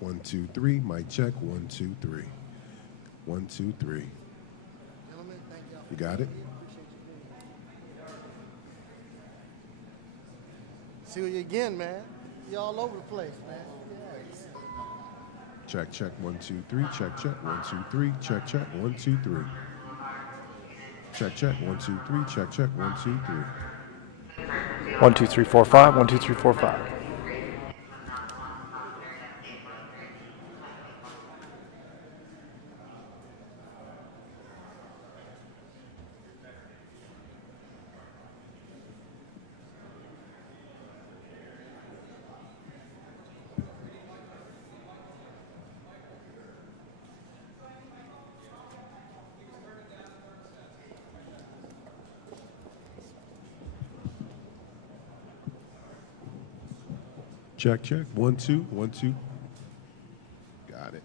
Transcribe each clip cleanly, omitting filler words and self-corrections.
1, 2, 3. Mic check. 1, 2, 3. 1, 2, 3. Gentlemen, thank y'all. You got it? See you again, man. You all over the place, man. Check, check. 1, 2, 3. Check, check. 1, 2, 3. Check, check. 1, 2, 3. Check, check. 1, 2, 3. Check, check. 1, 2, 3. 1, 2, 3, 4, 5. 1, 2, 3, 4, 5. Check, check. 1, 2. 1, 2. Got it.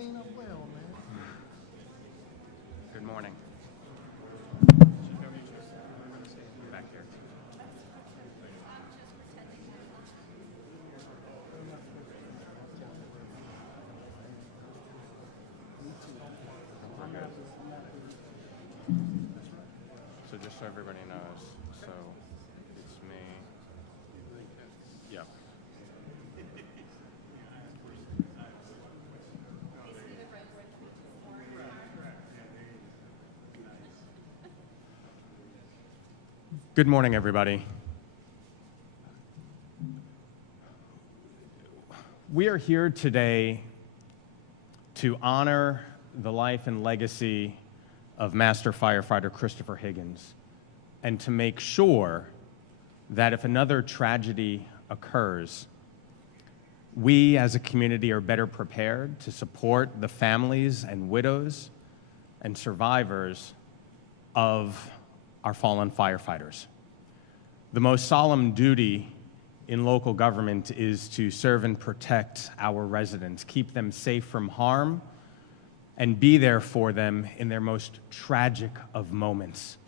clean up well, man. Good morning. Back here. We're good. So just so everybody knows, so it's me. Yep. Good morning, everybody. We are here today to honor the life and legacy of Master Firefighter Christopher Higgins, and to make sure that if another tragedy occurs, we as a community are better prepared to support the families and widows and survivors of our fallen firefighters. The most solemn duty in local government is to serve and protect our residents, keep them safe from harm, and be there for them in their most tragic of moments.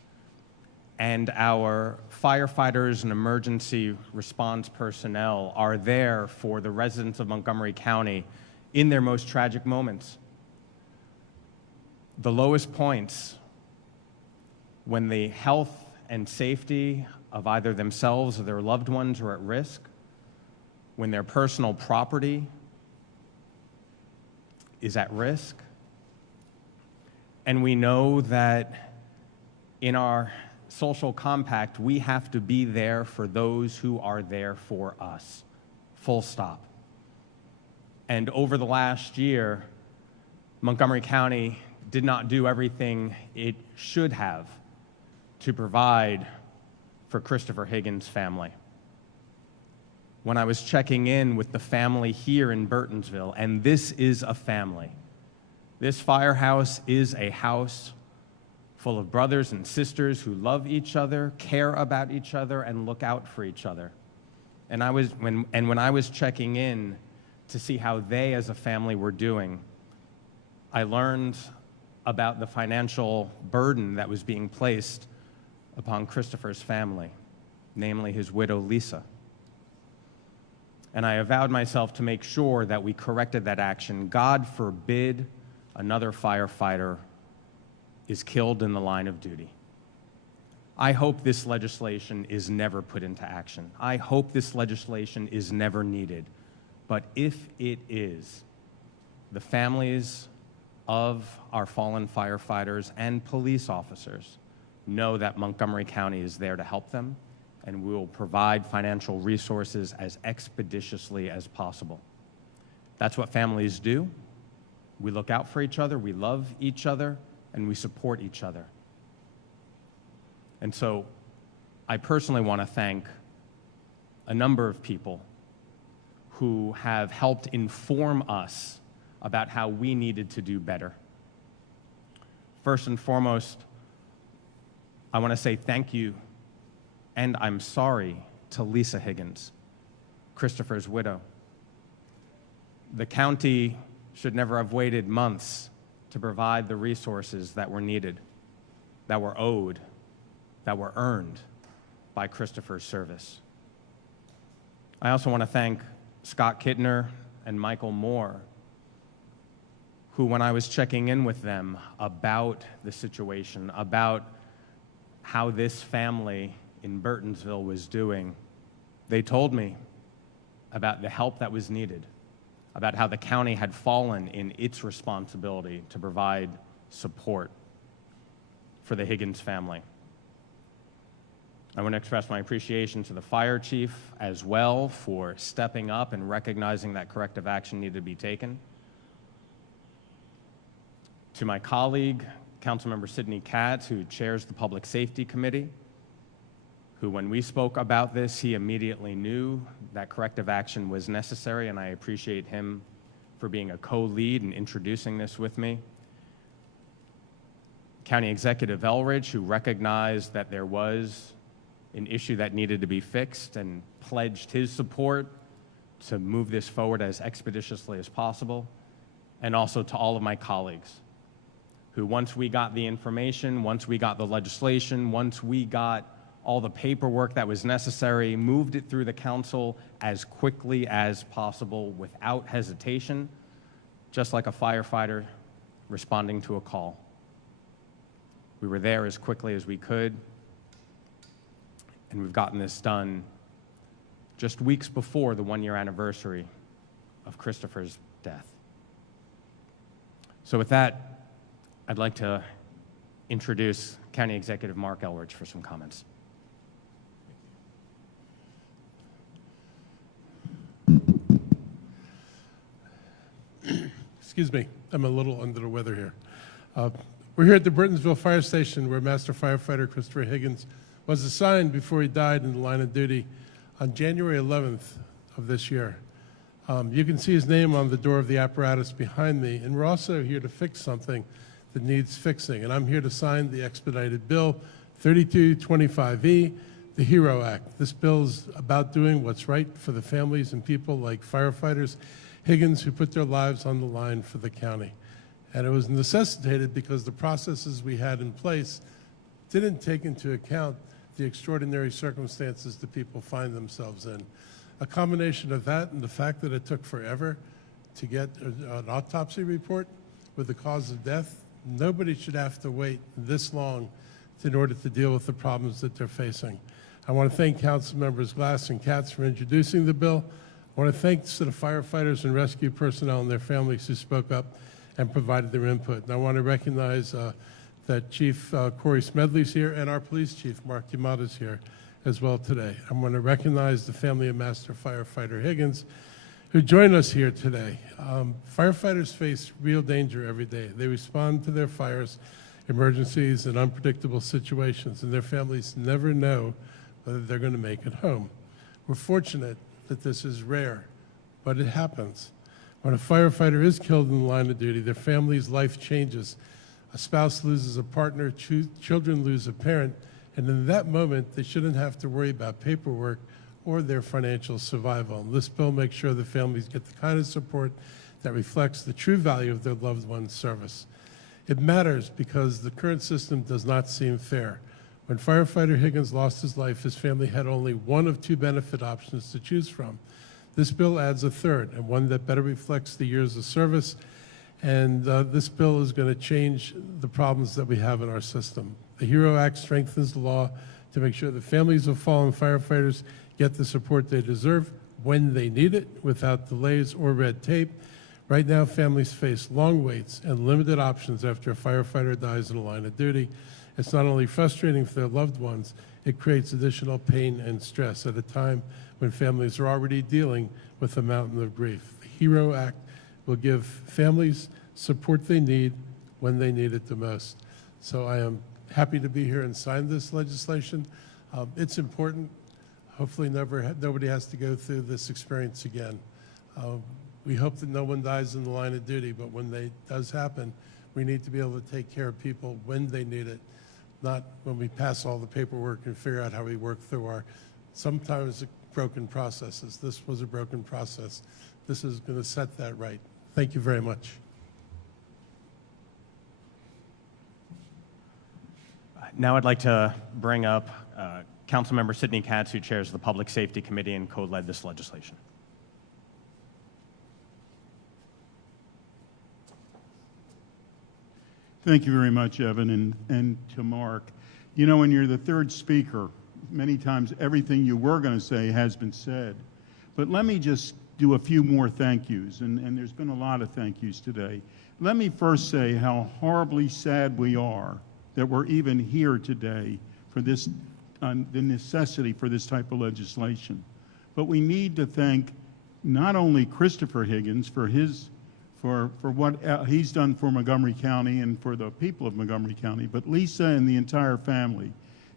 And our firefighters and emergency response personnel are there for the residents of Montgomery County in their most tragic moments. The lowest points, when the health and safety of either themselves or their loved ones are at risk, when their personal property is at risk. And we know that in our social compact, we have to be there for those who are there for us, full stop. And over the last year, Montgomery County did not do everything it should have to provide for Christopher Higgins' family. When I was checking in with the family here in Burtonsville, and this is a family. This firehouse is a house full of brothers and sisters who love each other, care about each other, and look out for each other. And when I was checking in to see how they as a family were doing, I learned about the financial burden that was being placed upon Christopher's family, namely his widow, Lisa. And I avowed myself to make sure that we corrected that action. God forbid another firefighter is killed in the line of duty. I hope this legislation is never put into action. I hope this legislation is never needed. But if it is, the families of our fallen firefighters and police officers know that Montgomery County is there to help them, and we will provide financial resources as expeditiously as possible. That's what families do. We look out for each other, we love each other, and we support each other. And so I personally want to thank a number of people who have helped inform us about how we needed to do better. First and foremost, I want to say thank you and I'm sorry to Lisa Higgins, Christopher's widow. The county should never have waited months to provide the resources that were needed, that were owed, that were earned by Christopher's service. I also want to thank Scott Kittner and Michael Moore, who, when I was checking in with them about the situation, about how this family in Burtonsville was doing, they told me about the help that was needed, about how the county had fallen in its responsibility to provide support for the Higgins family. I want to express my appreciation to the fire chief as well for stepping up and recognizing that corrective action needed to be taken. To my colleague, Councilmember Sidney Katz, who chairs the Public Safety Committee, who, when we spoke about this, he immediately knew that corrective action was necessary, and I appreciate him for being a co-lead and introducing this with me. County Executive Elridge, who recognized that there was an issue that needed to be fixed and pledged his support to move this forward as expeditiously as possible. and also to all of my colleagues who, once we got the information, once we got the legislation, once we got all the paperwork that was necessary, moved it through the council as quickly as possible without hesitation, just like a firefighter responding to a call. We were there as quickly as we could, and we've gotten this done just weeks before the one-year anniversary of Christopher's death. So with that, I'd like to introduce County Executive Mark Elridge for some comments. Excuse me, I'm a little under the weather here. We're here at the Burtonsville Fire Station where Master Firefighter Christopher Higgins was assigned before he died in the line of duty on January 11th of this year. You can see his name on the door of the apparatus behind me, and we're also here to fix something that needs fixing, and I'm here to sign the expedited bill 3225E, the HERO Act. This bill is about doing what's right for the families and people like firefighters Higgins who put their lives on the line for the county. And it was necessitated because the processes we had in place didn't take into account the extraordinary circumstances that people find themselves in. A combination of that and the fact that it took forever to get an autopsy report with the cause of death, nobody should have to wait this long in order to deal with the problems that they're facing. I want to thank Council Members Glass and Katz for introducing the bill. I want to thank the firefighters and rescue personnel and their families who spoke up and provided their input. And I want to recognize that Chief Corey Smedley's here and our police chief, Mark Yamada's here as well today. I want to recognize the family of Master Firefighter Higgins who joined us here today. Firefighters face real danger every day. They respond to their fires, emergencies, and unpredictable situations, and their families never know whether they're going to make it home. We're fortunate that this is rare, but it happens. When a firefighter is killed in the line of duty, their family's life changes. A spouse loses a partner, children lose a parent, and in that moment, they shouldn't have to worry about paperwork or their financial survival. And this bill makes sure the families get the kind of support that reflects the true value of their loved one's service. It matters because the current system does not seem fair. When firefighter Higgins lost his life, his family had only one of two benefit options to choose from. This bill adds a third, and one that better reflects the years of service. And this bill is going to change the problems that we have in our system. The HERO Act strengthens the law to make sure the families of fallen firefighters get the support they deserve when they need it, without delays or red tape. Right now, families face long waits and limited options after a firefighter dies in the line of duty. It's not only frustrating for their loved ones, it creates additional pain and stress at a time when families are already dealing with a mountain of grief. The HERO Act will give families support they need when they need it the most. So I am happy to be here and sign this legislation. It's important. Hopefully nobody has to go through this experience again. We hope that no one dies in the line of duty, but when it does happen, we need to be able to take care of people when they need it, not when we pass all the paperwork and figure out how we work through our sometimes broken processes. This was a broken process. This is going to set that right. Thank you very much. Now I'd like to bring up Councilmember Sidney Katz, who chairs the Public Safety Committee and co-led this legislation. Thank you very much, Evan, and to Mark. You know, when you're the third speaker, many times everything you were going to say has been said. But let me just do a few more thank yous, and there's been a lot of thank yous today. Let me first say how horribly sad we are that we're even here today for this, the necessity for this type of legislation. But we need to thank not only Christopher Higgins for what he's done for Montgomery County and for the people of Montgomery County, but Lisa and the entire family.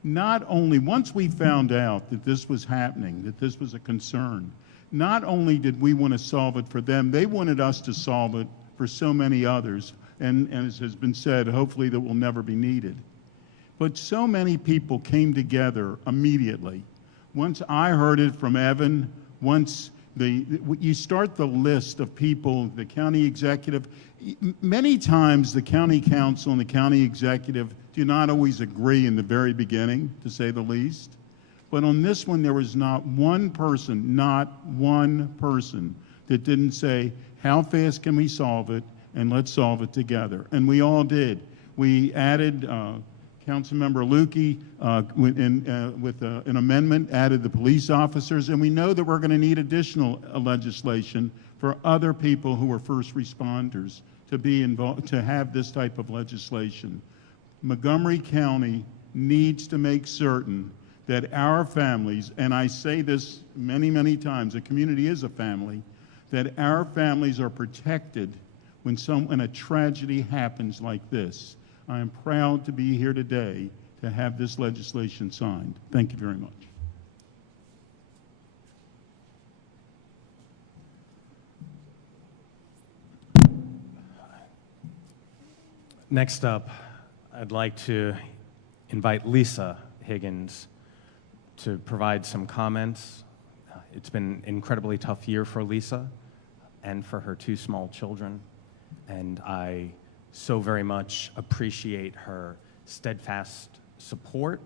Not only, once we found out that this was happening, that this was a concern, not only did we want to solve it for them, they wanted us to solve it for so many others, and as has been said, hopefully that will never be needed. But so many people came together immediately. Once I heard it from Evan, once You start the list of people, the county executive. Many times the county council and the county executive do not always agree in the very beginning, to say the least. But on this one, there was not one person that didn't say, how fast can we solve it, and let's solve it together. And we all did. We added, Councilmember Lukey, with an amendment, added the police officers, and we know that we're going to need additional legislation for other people who are first responders to be involved, to have this type of legislation. Montgomery County needs to make certain that our families, and I say this many, many times, a community is a family, that our families are protected when a tragedy happens like this. I am proud to be here today to have this legislation signed. Thank you very much. Next up, I'd like to invite Lisa Higgins to provide some comments. It's been an incredibly tough year for Lisa and for her 2 small children, and I so very much appreciate her steadfast support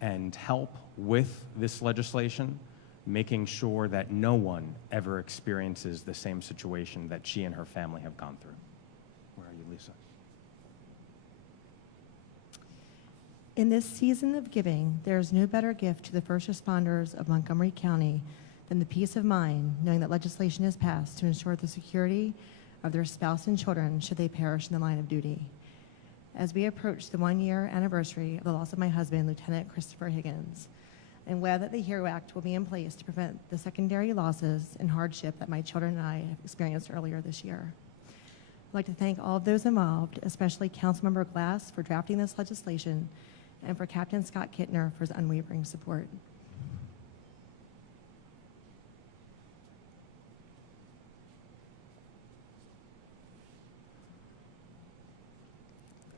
and help with this legislation, making sure that no one ever experiences the same situation that she and her family have gone through. Where are you, Lisa? In this season of giving, there is no better gift to the first responders of Montgomery County than the peace of mind knowing that legislation is passed to ensure the security of their spouse and children should they perish in the line of duty. As we approach the 1-year anniversary of the loss of my husband, Lieutenant Christopher Higgins, I'm glad that the HERO Act will be in place to prevent the secondary losses and hardship that my children and I have experienced earlier this year. I'd like to thank all of those involved, especially Councilmember Glass for drafting this legislation and for Captain Scott Kittner for his unwavering support.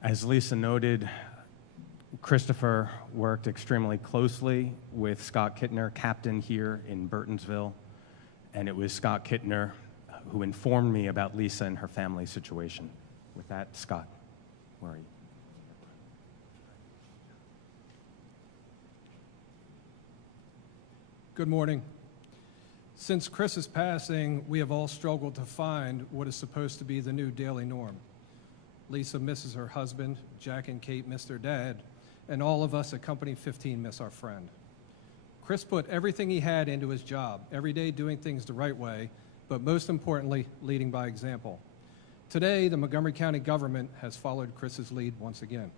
As Lisa noted, Christopher worked extremely closely with Scott Kittner, captain here in Burtonsville, and it was Scott Kittner who informed me about Lisa and her family situation. With that, Scott, where are you? Good morning. Since Chris's passing, we have all struggled to find what is supposed to be the new daily norm. Lisa misses her husband, Jack and Kate miss their dad, and all of us at Company 15 miss our friend. Chris put everything he had into his job, every day doing things the right way, but most importantly, leading by example. Today, the Montgomery County government has followed Chris's lead once again.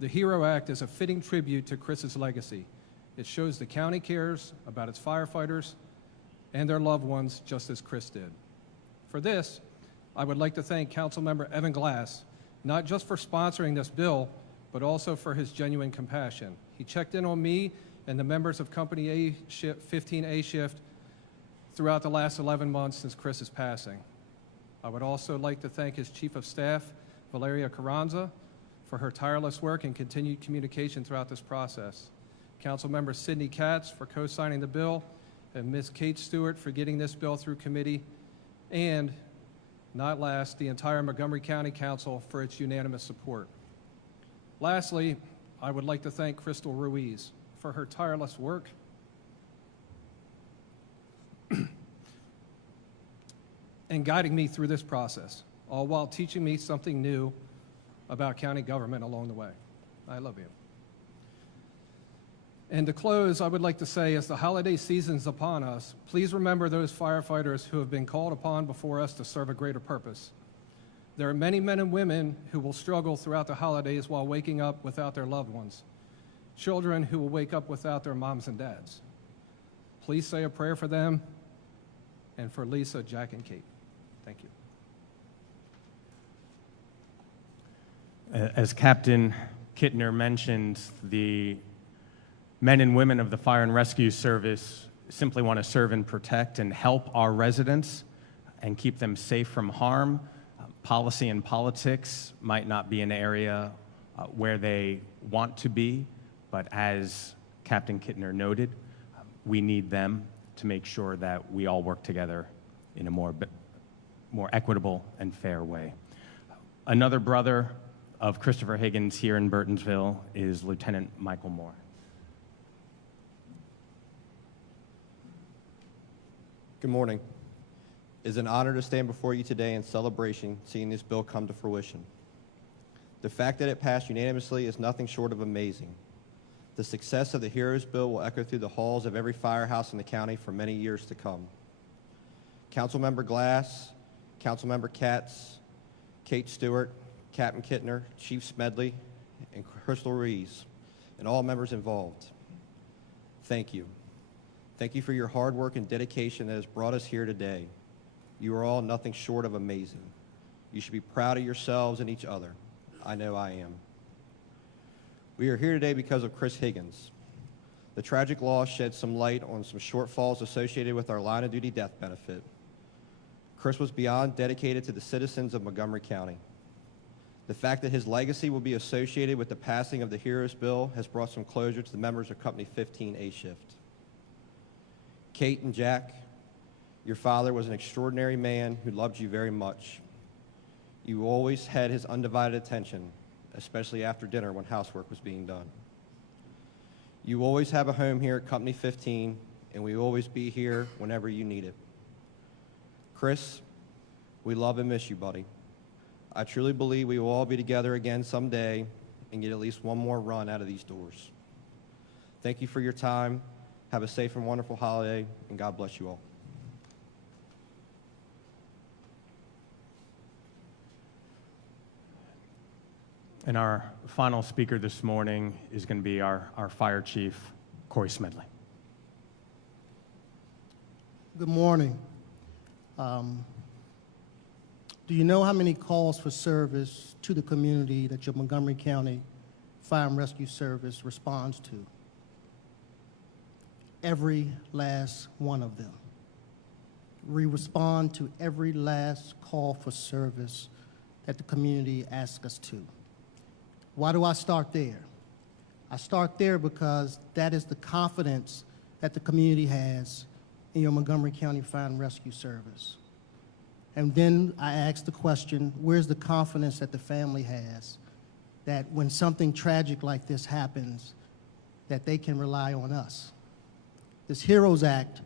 The HERO Act is a fitting tribute to Chris's legacy. It shows the county cares about its firefighters and their loved ones just as Chris did. For this, I would like to thank Councilmember Evan Glass, not just for sponsoring this bill, but also for his genuine compassion. He checked in on me and the members of Company A shift, 15A shift throughout the last 11 months since Chris's passing. I would also like to thank his Chief of Staff, Valeria Carranza, for her tireless work and continued communication throughout this process. Councilmember Sidney Katz for co-signing the bill, and Ms. Kate Stewart for getting this bill through committee, and not last, the entire Montgomery County Council for its unanimous support. Lastly, I would like to thank Crystal Ruiz for her tireless work and guiding me through this process, all while teaching me something new about county government along the way. I love you. And to close, I would like to say, as the holiday season's upon us, please remember those firefighters who have been called upon before us to serve a greater purpose. There are many men and women who will struggle throughout the holidays while waking up without their loved ones, children who will wake up without their moms and dads. Please say a prayer for them and for Lisa, Jack, and Kate. Thank you. As Captain Kittner mentioned, the men and women of the Fire and Rescue Service simply want to serve and protect and help our residents and keep them safe from harm. Policy and politics might not be an area where they want to be, but as Captain Kittner noted, we need them to make sure that we all work together in a more equitable and fair way. Another brother of Christopher Higgins here in Burtonsville is Lieutenant Michael Moore. Good morning. It is an honor to stand before you today in celebration seeing this bill come to fruition. The fact that it passed unanimously is nothing short of amazing. The success of the Heroes Bill will echo through the halls of every firehouse in the county for many years to come. Councilmember Glass, Councilmember Katz, Kate Stewart, Captain Kittner, Chief Smedley, and Crystal Rees, and all members involved. Thank you. Thank you for your hard work and dedication that has brought us here today. You are all nothing short of amazing. You should be proud of yourselves and each other. I know I am. We are here today because of Chris Higgins. The tragic loss shed some light on some shortfalls associated with our line of duty death benefit. Chris was beyond dedicated to the citizens of Montgomery County. The fact that his legacy will be associated with the passing of the Heroes Bill has brought some closure to the members of Company 15A Shift. Kate and Jack, your father was an extraordinary man who loved you very much. You always had his undivided attention, especially after dinner when housework was being done. You always have a home here at Company 15, and we will always be here whenever you need it. Chris, we love and miss you, buddy. I truly believe we will all be together again someday and get at least one more run out of these doors. Thank you for your time. Have a safe and wonderful holiday, and God bless you all. And our final speaker this morning is going to be our fire chief, Corey Smedley. Good morning. Do you know how many calls for service to the community that your Montgomery County Fire and Rescue Service responds to? Every last one of them. We respond to every last call for service that the community asks us to. Why do I start there? I start there because that is the confidence that the community has in your Montgomery County Fire and Rescue Service. And then I ask the question, where's the confidence that the family has that when something tragic like this happens, that they can rely on us? This HEROES Act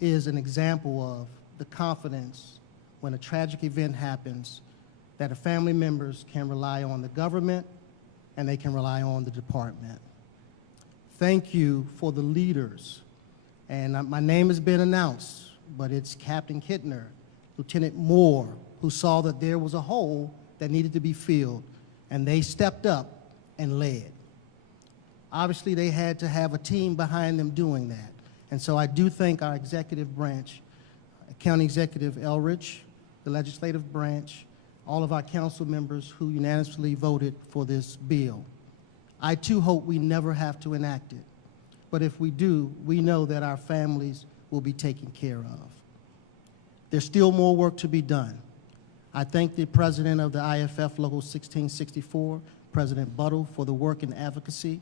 is an example of the confidence when a tragic event happens that the family members can rely on the government and they can rely on the department. Thank you for the leaders. And my name has been announced, but it's Captain Kittner, Lieutenant Moore, who saw that there was a hole that needed to be filled, and they stepped up and led. Obviously, they had to have a team behind them doing that. And so I do thank our executive branch, County Executive Elrich, the legislative branch, all of our council members who unanimously voted for this bill. I too hope we never have to enact it. But if we do, we know that our families will be taken care of. There's still more work to be done. I thank the president of the IFF Local 1664, President Buttle, for the work and advocacy.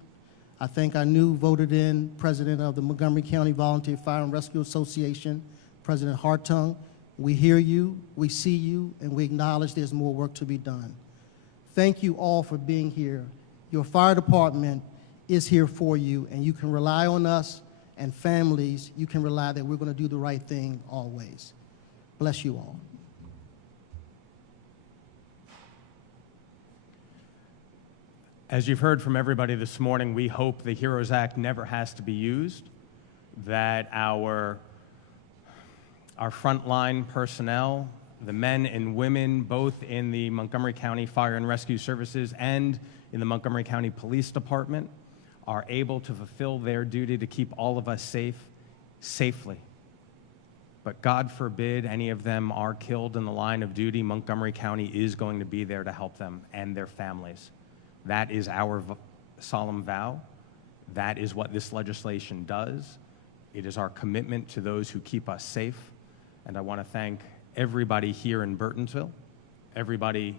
I thank our new voted-in president of the Montgomery County Volunteer Fire and Rescue Association, President Hartung. We hear you, we see you, and we acknowledge there's more work to be done. Thank you all for being here. Your fire department is here for you, and you can rely on us, and families, you can rely that we're going to do the right thing always. Bless you all. As you've heard from everybody this morning, we hope the HEROES Act never has to be used, that our frontline personnel, the men and women, both in the Montgomery County Fire and Rescue Services and in the Montgomery County Police Department, are able to fulfill their duty to keep all of us safe, safely. But God forbid any of them are killed in the line of duty, Montgomery County is going to be there to help them and their families. That is our solemn vow. That is what this legislation does. It is our commitment to those who keep us safe. And I want to thank everybody here in Burtonsville, everybody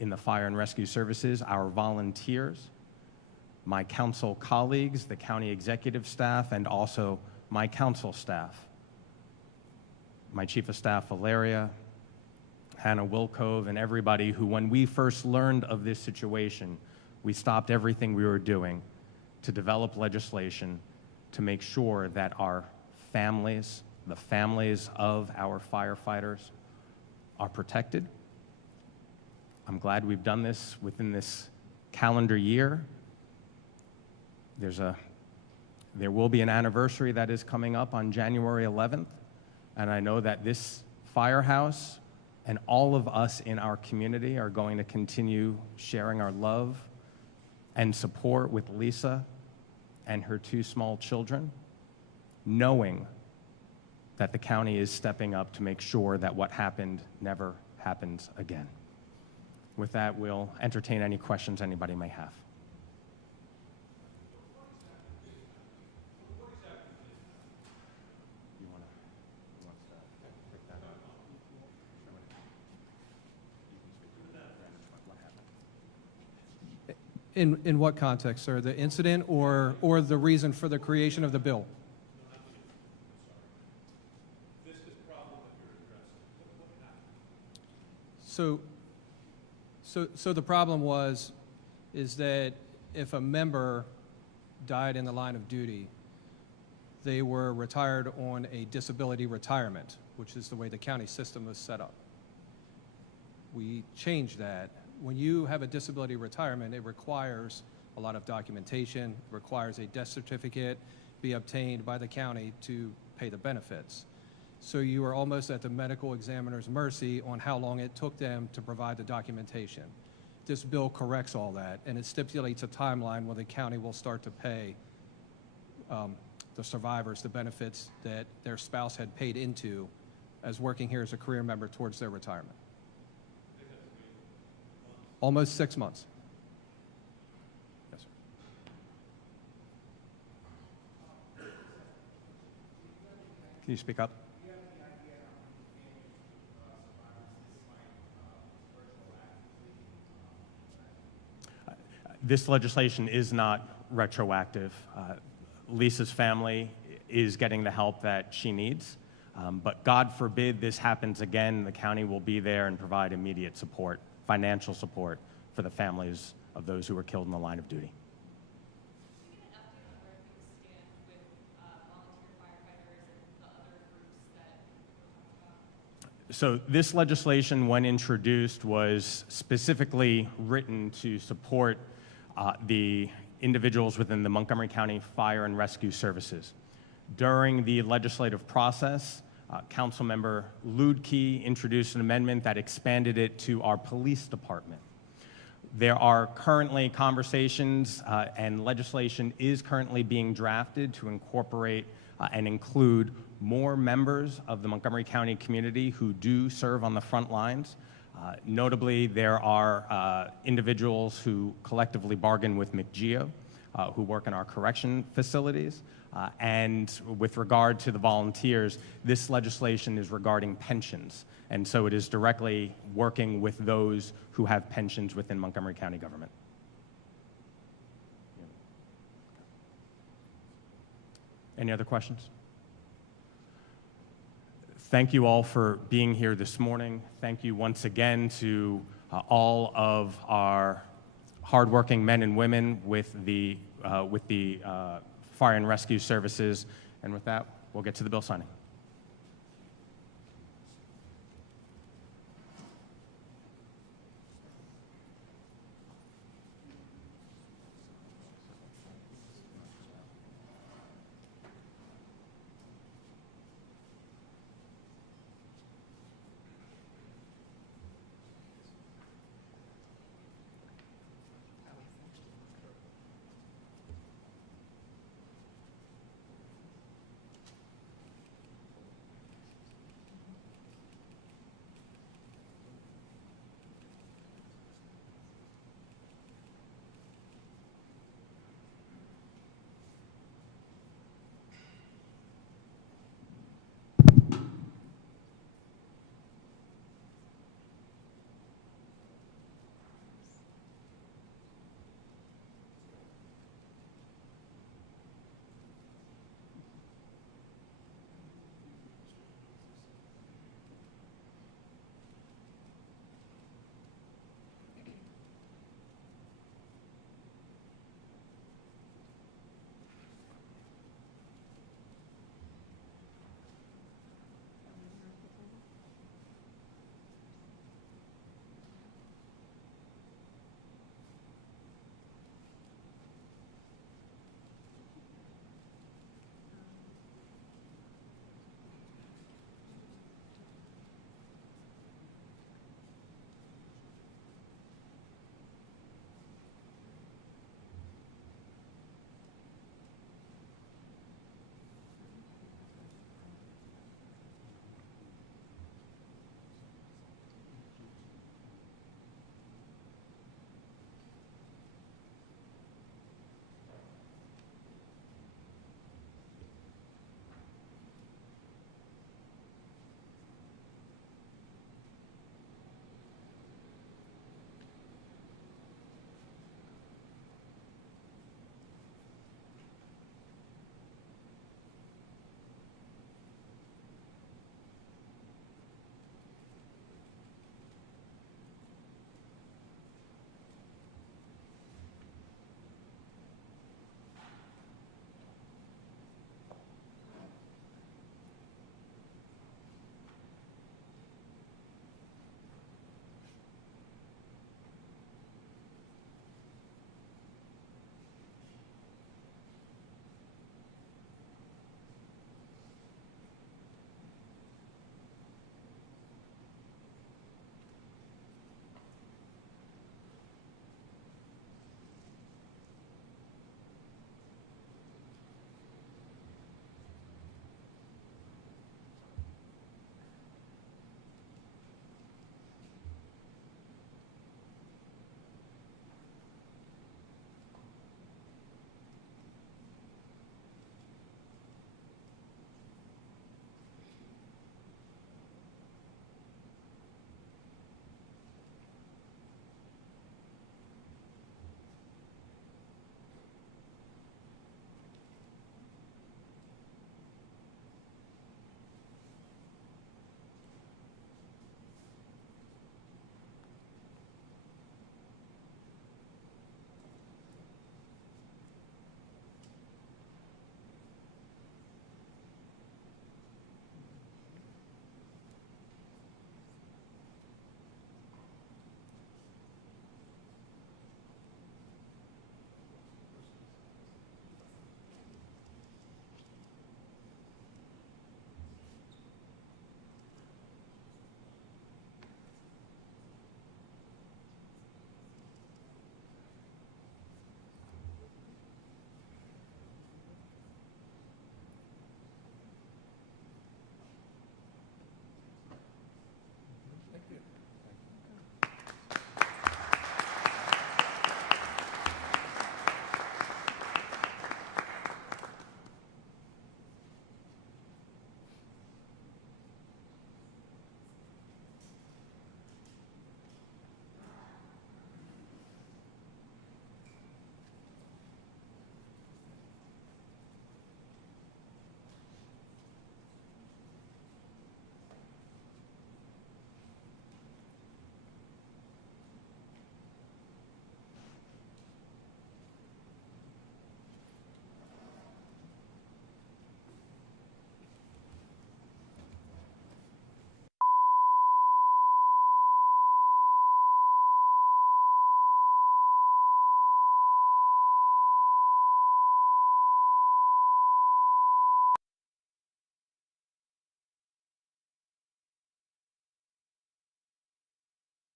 in the Fire and Rescue Services, our volunteers, my council colleagues, the county executive staff, and also my council staff my Chief of Staff, Valeria, Hannah Wilcove, and everybody who, when we first learned of this situation, we stopped everything we were doing to develop legislation to make sure that our families, the families of our firefighters, are protected. I'm glad we've done this within this calendar year. There will be an anniversary that is coming up on January 11th, and I know that this firehouse and all of us in our community are going to continue sharing our love and support with Lisa and her 2 small children, knowing that the county is stepping up to make sure that what happened never happens again. With that, we'll entertain any questions anybody may have. In what context, sir? The incident or the reason for the creation of the bill? So the problem is that if a member died in the line of duty, they were retired on a disability retirement, which is the way the county system was set up. We changed that. When you have a disability retirement, it requires a lot of documentation, requires a death certificate be obtained by the county to pay the benefits. So you are almost at the medical examiner's mercy on how long it took them to provide the documentation. This bill corrects all that, and it stipulates a timeline when the county will start to pay the survivors the benefits that their spouse had paid into as working here as a career member towards their retirement. Almost 6 months. Yes, sir. Can you speak up? This legislation is not retroactive. Lisa's family is getting the help that she needs, but God forbid this happens again, the county will be there and provide immediate support, financial support for the families of those who were killed in the line of duty. So this legislation, when introduced, was specifically written to support the individuals within the Montgomery County Fire and Rescue Services. During the legislative process, Councilmember Luedke introduced an amendment that expanded it to our police department. There are currently conversations and legislation is currently being drafted to incorporate and include more members of the Montgomery County community who do serve on the front lines. Notably, there are individuals who collectively bargain with McGeo, who work in our correction facilities. And with regard to the volunteers, this legislation is regarding pensions. And so it is directly working with those who have pensions within Montgomery County government. Any other questions? Thank you all for being here this morning. Thank you once again to all of our hardworking men and women with the Fire and Rescue Services. And with that, we'll get to the bill signing.